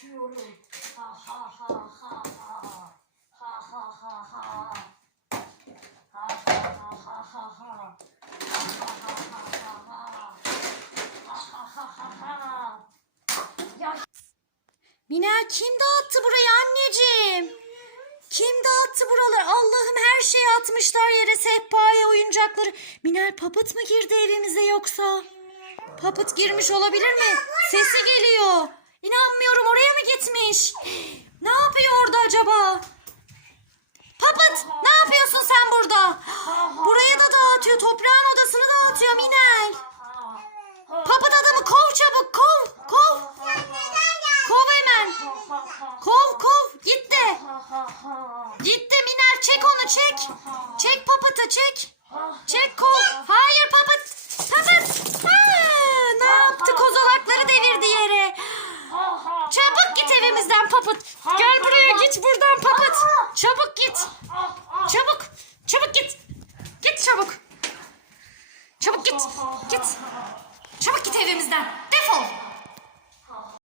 atıyorum. Ha ha ha ha ha. Ha ha ha ha. Ha ha ha ha ha ha. Ha ha ha ha ha ha. Ha ha ha ha ha. Ya Mina kim dağıttı burayı anneciğim? Kim dağıttı buraları? Allah'ım her şeyi atmışlar yere sehpaya oyuncakları. Minel papıt mı girdi evimize yoksa? Papıt girmiş olabilir mi? Sesi geliyor. İnanmıyorum oraya mı gitmiş? Ne yapıyor orada acaba? Papıt ne yapıyorsun sen burada? Burayı da dağıtıyor. Toprağın odasını dağıtıyor Minel. Papıt adamı kov çabuk kov kov. Kov hemen. Kov kov gitti. Gitti Miner çek onu çek. Çek papıtı çek. Papıt. Gel buraya git buradan Papıt. Çabuk git. Çabuk. Çabuk git. Git çabuk. Çabuk git. Git. Çabuk git evimizden.